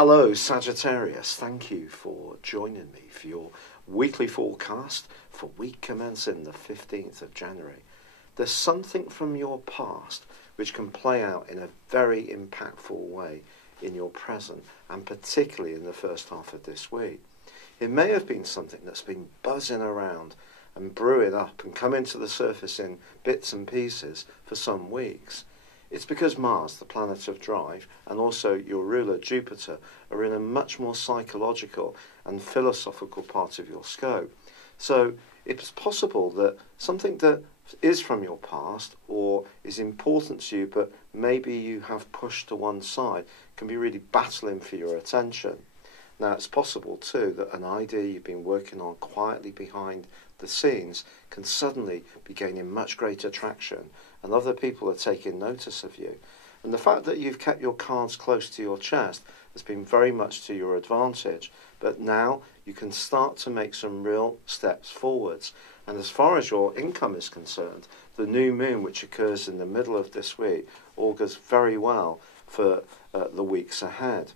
Hello Sagittarius, thank you for joining me for your weekly forecast for week commencing the 15th of January. There's something from your past which can play out in a very impactful way in your present, and particularly in the first half of this week. It may have been something that's been buzzing around and brewing up and coming to the surface in bits and pieces for some weeks. It's because Mars, the planet of drive, and also your ruler Jupiter are in a much more psychological and philosophical part of your scope. So it's possible that something that is from your past or is important to you but maybe you have pushed to one side can be really battling for your attention. Now it's possible too that an idea you've been working on quietly behind the scenes can suddenly be gaining much greater traction and other people are taking notice of you. And the fact that you've kept your cards close to your chest has been very much to your advantage, but now you can start to make some real steps forwards. And as far as your income is concerned, the new moon, which occurs in the middle of this week, augurs very well for the weeks ahead.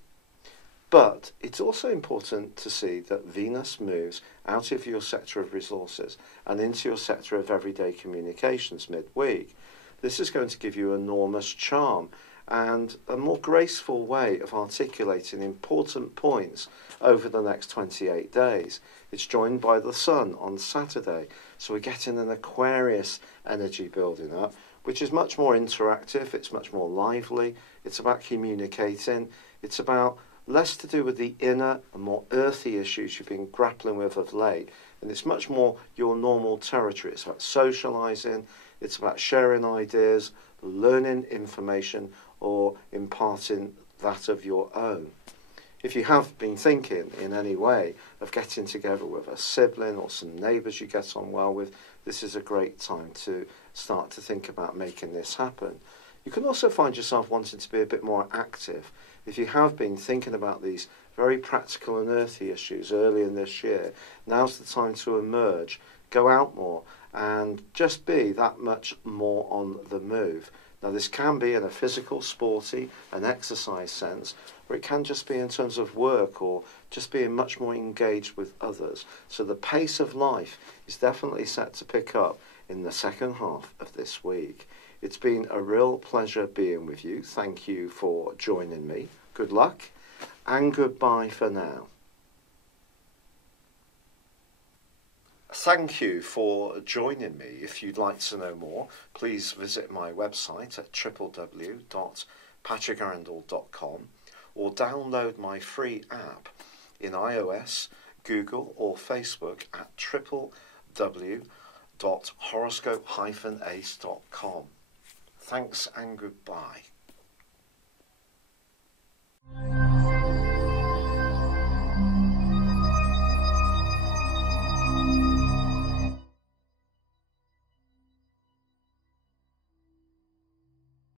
But it's also important to see that Venus moves out of your sector of resources and into your sector of everyday communications midweek. This is going to give you enormous charm and a more graceful way of articulating important points over the next 28 days. It's joined by the Sun on Saturday, so we're getting an Aquarius energy building up, which is much more interactive, it's much more lively, it's about communicating, it's about less to do with the inner and more earthy issues you've been grappling with of late, and it's much more your normal territory. It's about socialising, it's about sharing ideas, learning information, or imparting that of your own. If you have been thinking in any way of getting together with a sibling or some neighbours you get on well with, this is a great time to start to think about making this happen. You can also find yourself wanting to be a bit more active. If you have been thinking about these very practical and earthy issues early in this year, now's the time to emerge, go out more, and just be that much more on the move. Now this can be in a physical, sporty, and exercise sense, or it can just be in terms of work or just being much more engaged with others. So the pace of life is definitely set to pick up in the second half of this week. It's been a real pleasure being with you. Thank you for joining me. Good luck and goodbye for now. Thank you for joining me. If you'd like to know more, please visit my website at www.patrickarundell.com or download my free app in iOS, Google or Facebook at www.horoscope-ace.com. Thanks and goodbye.